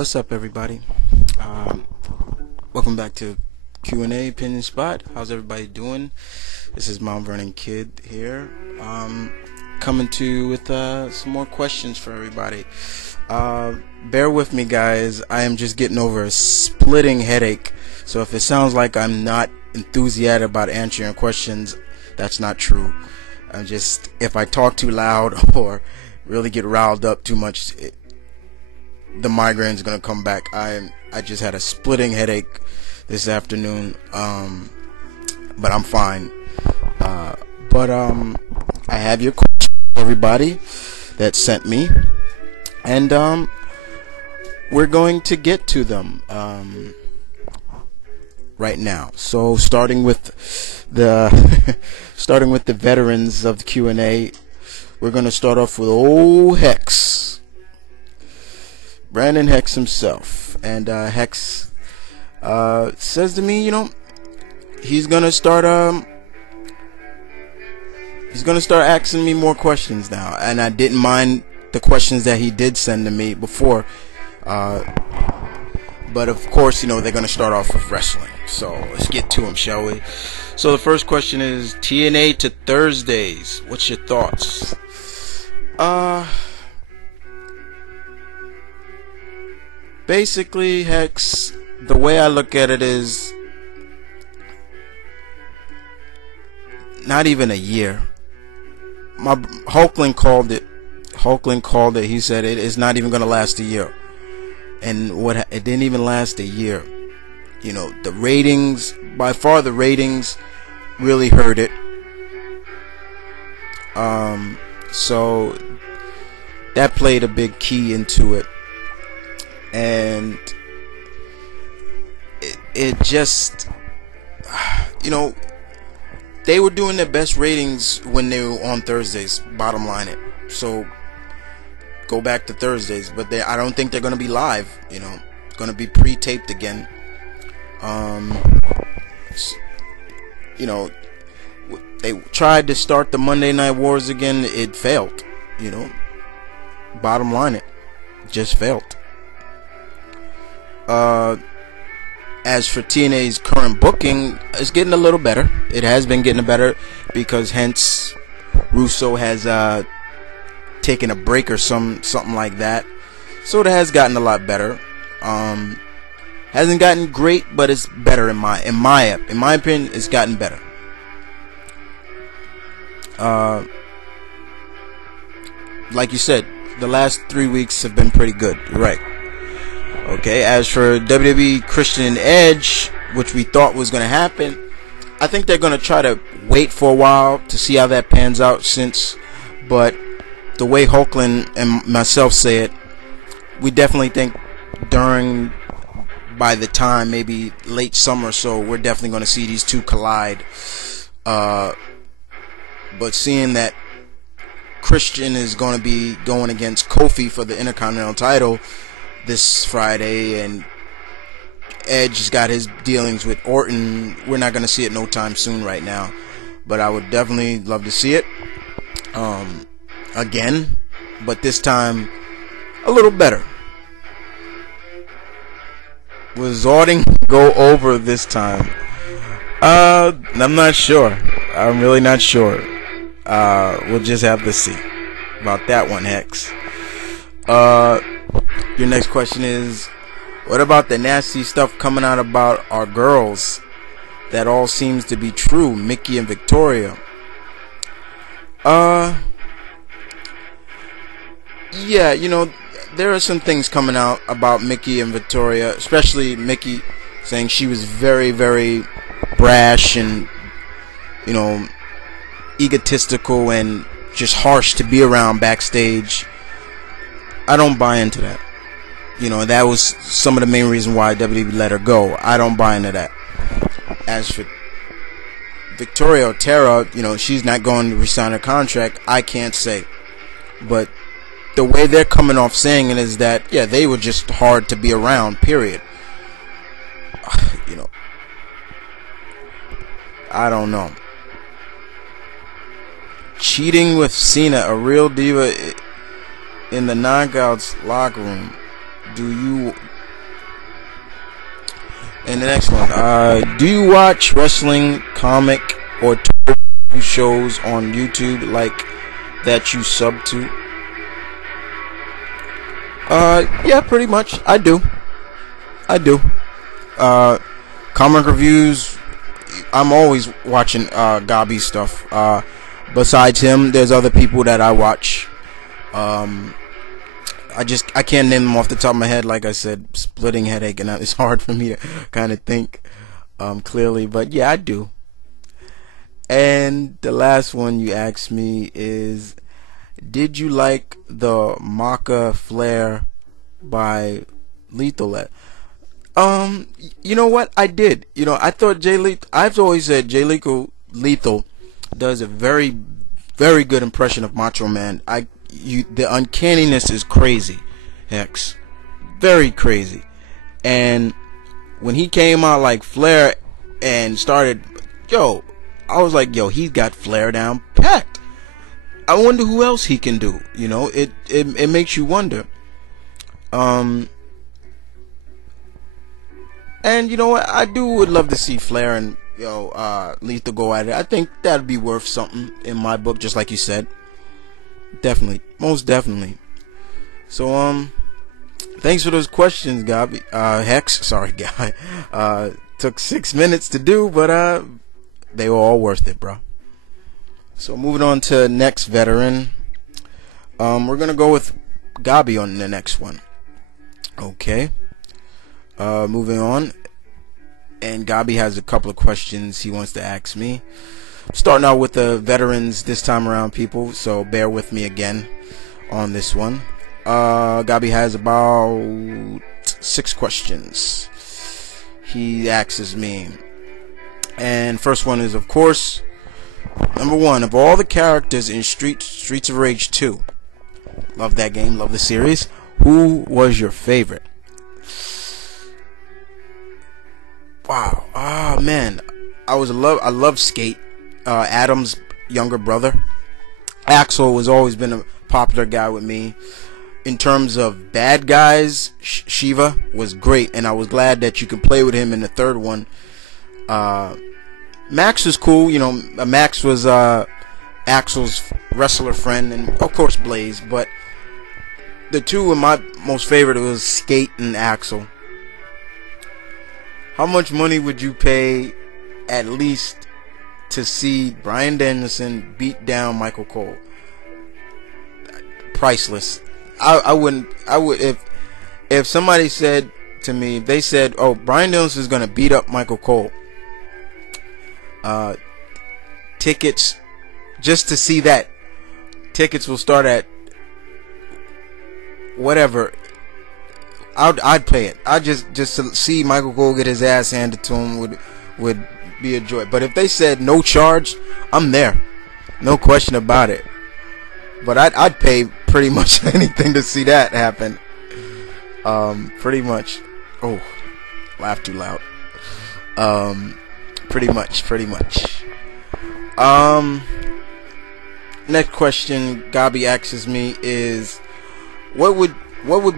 What's up, everybody? Um, Welcome back to Q&A Opinion Spot. How's everybody doing? This is Mount Vernon Kid here, coming to you with some more questions for everybody. Bear with me, guys. I am just getting over a splitting headache, so if it sounds like I'm not enthusiastic about answering questions, that's not true. If I talk too loud or really get riled up too much, the migraine's gonna come back. I just had a splitting headache this afternoon, but I'm fine. I have your questions, everybody that sent me, and we're going to get to them right now. So starting with the starting with the veterans of the Q&A, we're gonna start off with old Hex. Brandon Hex himself. And Hex says to me, he's gonna start asking me more questions now. And I didn't mind the questions that he did send to me before. But of course, they're gonna start off with wrestling. So let's get to them, shall we? So the first question is TNA to Thursdays. What's your thoughts? Basically, Hex, the way I look at it is not even a year. Hulkling called it. He said it is not even going to last a year, and it didn't even last a year. The ratings, by far, the ratings really hurt it. So that played a big key into it. And it just, they were doing their best ratings when they were on Thursdays, bottom line it. So go back to Thursdays, but I don't think they're going to be live, going to be pre-taped again. They tried to start the Monday Night Wars again, it failed, bottom line it just failed. As for TNA's current booking, it's getting a little better. It has been getting better because hence Russo has taken a break or something like that. So it has gotten a lot better. Hasn't gotten great, but it's better in my opinion. It's gotten better. Like you said, the last 3 weeks have been pretty good. You're right. Okay, as for WWE Christian and Edge, which we thought was going to happen, I think they're going to try to wait for a while to see how that pans out but the way Hulkland and myself say it, we definitely think by the time, maybe late summer or so, we're definitely going to see these two collide. But seeing that Christian is going to be going against Kofi for the Intercontinental title this Friday, and Edge has got his dealings with Orton, we're not going to see it no time soon right now, but I would definitely love to see it again, but this time a little better. Will Zording go over this time? I'm not sure. I'm really not sure. We'll just have to see about that one, Hex. Your next question is, what about the nasty stuff coming out about our girls? That all seems to be true, Mickey and Victoria. Yeah, there are some things coming out about Mickey and Victoria, especially Mickey saying she was very, very brash and, egotistical and just harsh to be around backstage. I don't buy into that. That was some of the main reason why WWE let her go. I don't buy into that. As for Victoria or Tara, she's not going to resign her contract. I can't say. But the way they're coming off saying it is that, yeah, they were just hard to be around, period. I don't know. Cheating with Cena, a real diva in the Knockouts locker room. Do you And the next one, do you watch wrestling, comic, or TV shows on YouTube like that you sub to? Yeah, pretty much. I do. Comic reviews. I'm always watching Gabi stuff. Besides him, there's other people that I watch. I can't name them off the top of my head. Like I said, splitting headache, and it's hard for me to kind of think clearly. But yeah, I do. And the last one you asked me is, did you like the Maka Flare by Lethal? You know what? I did. You know, I thought I've always said Jay Lethal does a very, very good impression of Macho Man. The uncanniness is crazy, Hex, very crazy. And when he came out like Flair and started, I was like, he's got Flair down packed. I wonder who else he can do. You know, it makes you wonder. And you know what? I would love to see Flair and Lethal go at it. I think that'd be worth something in my book, just like you said. Definitely, most definitely. So thanks for those questions, Gabi. Hex, sorry, guy. Took 6 minutes to do, but they were all worth it, bro. So moving on to next veteran. We're gonna go with Gabi on the next one. Okay. Moving on. And Gabi has a couple of questions he wants to ask me. Starting out with the veterans this time around, people, so bear with me again on this one. Gabi has about 6 questions he asks me. And first one is, of course, number 1, of all the characters in Streets of Rage 2, love that game, love the series, who was your favorite? Wow. Oh man, I love Skate, Adam's younger brother. Axel has always been a popular guy with me. In terms of bad guys, Shiva was great, and I was glad that you could play with him in the third one. Max was cool, you know. Max was Axel's wrestler friend, and of course Blaze. But the two of my most favorite was Skate and Axel. How much money would you pay, at least, to see Bryan Danielson beat down Michael Cole? Priceless. I would if somebody said to me, if they said, "Oh, Bryan Danielson is gonna beat up Michael Cole," tickets just to see that, tickets will start at whatever. I'd pay it. I just to see Michael Cole get his ass handed to him would be a joy. But if they said no charge, I'm there, no question about it. But I'd pay pretty much anything to see that happen. Pretty much. Oh, laugh too loud. Pretty much. Next question Gabi asks me is, what would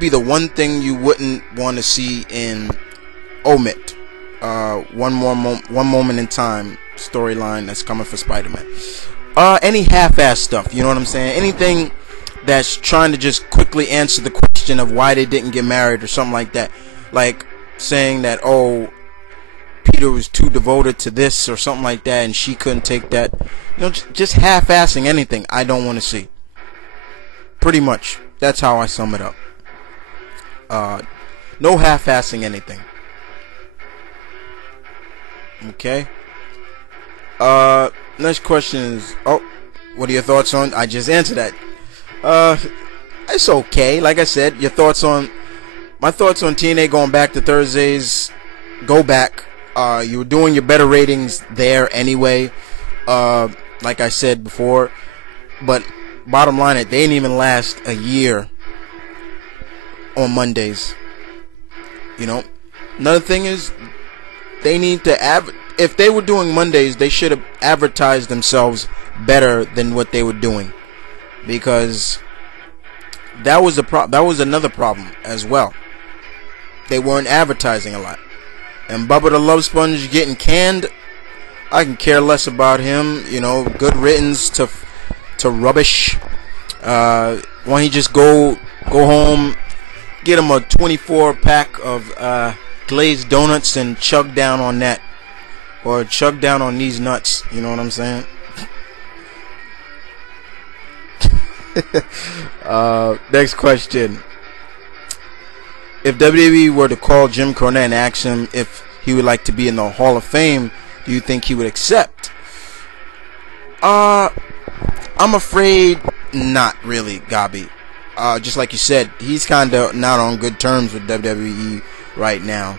be the one thing you wouldn't want to see in Omit? One moment in time storyline that's coming for Spider-Man. Any half-ass stuff, you know what I'm saying? Anything that's trying to just quickly answer the question of why they didn't get married or something like that. Like saying that, oh, Peter was too devoted to this or something like that and she couldn't take that. You know, just half-assing anything I don't want to see. Pretty much. That's how I sum it up. No half-assing anything. Okay. Next question is, what are your thoughts on? I just answered that. It's okay. Like I said, my thoughts on TNA going back to Thursdays. Go back. You were doing your better ratings there anyway. Like I said before, but bottom line, they didn't even last a year on Mondays. You know, another thing is they need to if they were doing Mondays, they should have advertised themselves better than what they were doing, because that was another problem as well. They weren't advertising a lot. And Bubba the Love Sponge getting canned, I can care less about him. You know, good riddance to rubbish. Why don't he just go home, get him a 24 pack of glazed donuts and chug down on that, or chug down on these nuts. You know what I'm saying? Next question. If WWE were to call Jim Cornette and ask him if he would like to be in the Hall of Fame, do you think he would accept? I'm afraid not really, Gabi. Just like you said, he's kind of not on good terms with WWE right now.